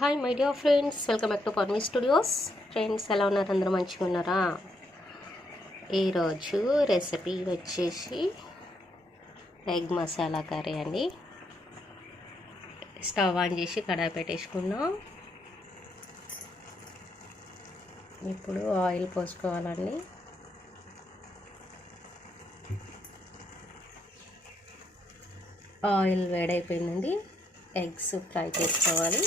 Hi my dear friends, welcome back to పర్మి studios. Friends, ఎలా ఉన్నారు? అందరూ మంచిగా ఉన్నారా? ఈరోజు రెసిపీ వచ్చేసి ఎగ్ మసాలా కర్రీ అండి. స్టవ్ ఆన్ చేసి కడాయి పెట్టేసుకున్నాం. ఇప్పుడు ఆయిల్ పోసుకోవాలండి. ఆయిల్ వేడైపోయిందండి. ఎగ్స్ ఫ్రై చేసుకోవాలి.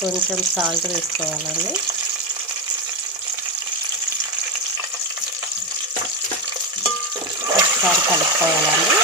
కొంచెం సాల్ట్ వేసుకోవాలండి. ఒకసారి కలుపుకోవాలండి.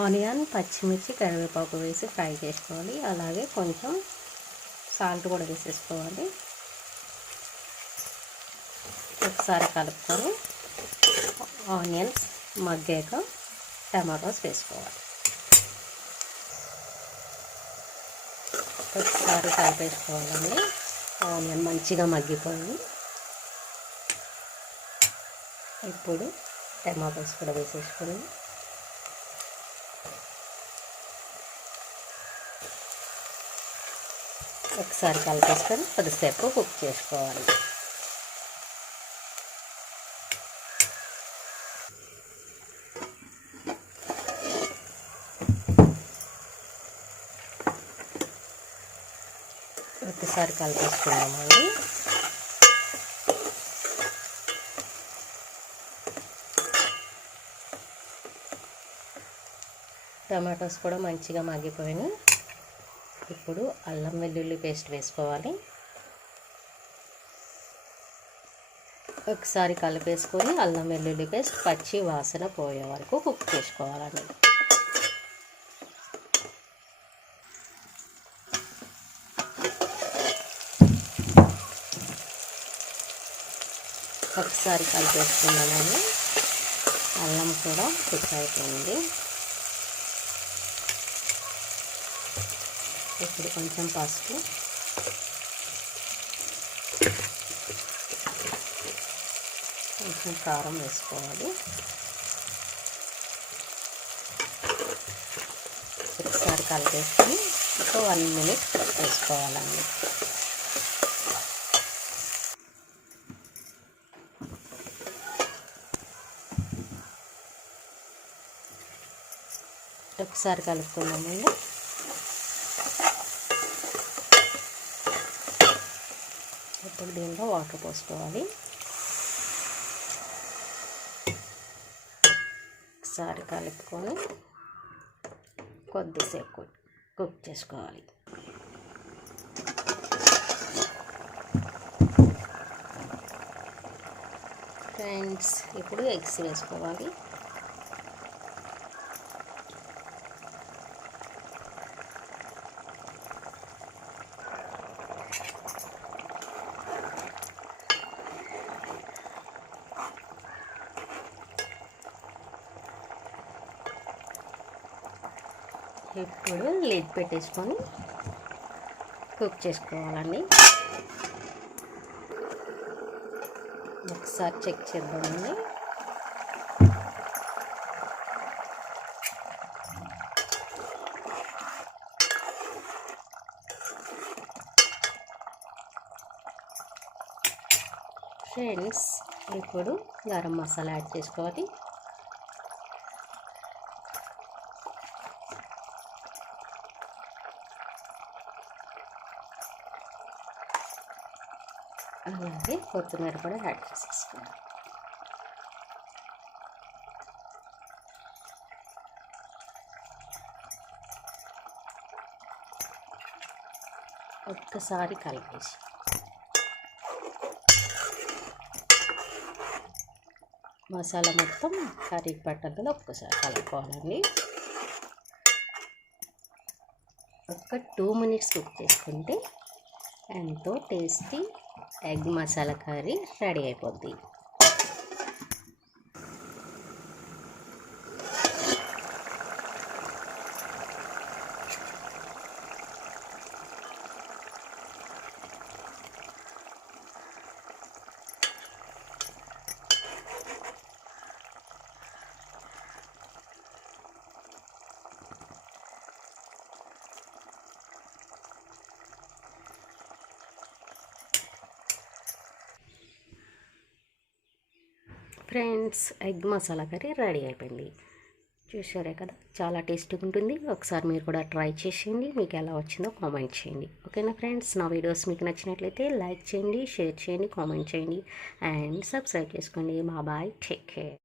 ఆనియన్, పచ్చిమిర్చి, కరివేపాకు వేసి ఫ్రై చేసుకోవాలి. అలాగే కొంచెం సాల్ట్ కూడా వేసేసుకోవాలి. ఒకసారి కలుపుకొని ఆనియన్స్ మగ్గాక టమాటోస్ వేసుకోవాలి. ఒకసారి కలిపేసుకోవాలండి. ఆనియన్ మంచిగా మగ్గిపోయి ఇప్పుడు టమాటోస్ కూడా వేసేసుకొని ఒకసారి కలిపేసుకొని కొద్దిసేపు కుక్ చేసుకోవాలి. ఒకసారి కలిపేసుకున్నామండి. టమాటోస్ కూడా మంచిగా మగ్గిపోయినాయి. ఇప్పుడు అల్లం వెల్లుల్లి పేస్ట్ వేసుకోవాలి. ఒకసారి కలిపేసుకొని అల్లం వెల్లుల్లి పేస్ట్ పచ్చి వాసన పోయే వరకు కుక్ చేసుకోవాలండి. ఒకసారి కలిపేసుకున్నామండి. అల్లం కూడా కుక్ అయిపోయింది. ఇప్పుడు కొంచెం పసుపు, కొంచెం కారం వేసుకోవాలి. ఒకసారి కలిపేసుకొని ఒక 1 minute వేసుకోవాలండి. ఒకసారి కలుపుకున్నామండి. ఇప్పుడు దీంట్లో వాటర్ పోసుకోవాలి. ఒకసారి కలుపుకొని కొద్దిసేపు కుక్ చేసుకోవాలి. ఫ్రెండ్స్, ఇప్పుడు ఎగ్స్ వేసుకోవాలి. ఇప్పుడు లిడ్ పెట్టేసుకొని కుక్ చేసుకోవాలండి. ఒకసారి చెక్ చేద్దామండి. ఫ్రెండ్స్, ఇప్పుడు గరం మసాలా యాడ్ చేసుకోవాలి. అలాగే కొత్తిమీర కూడా యాడ్ చేసేసుకోవాలి. ఒక్కసారి కలిపేసి మసాలా మొత్తం కర్రీకి పట్టదు ఒక్కసారి కలుపుకోవాలండి. ఒక 2 మినిట్స్ కుక్ చేసుకుంటే ఎంతో tasty egg masala curry ready అయిపోద్ది. Friends, egg masala curry ready అయిపోయింది. చూసారే కదా, చాలా టేస్టీగా ఉంటుంది. ఒకసారి మీరు కూడా ట్రై చేసేయండి. మీకు ఎలా వచ్చిందో కామెంట్ చేయండి. ఓకేనా ఫ్రెండ్స్, నా వీడియోస్ మీకు నచ్చినట్లయితే లైక్ చేయండి, షేర్ చేయండి, కామెంట్ చేయండి అండ్ సబ్స్క్రైబ్ చేసుకోండి. Bye, take care.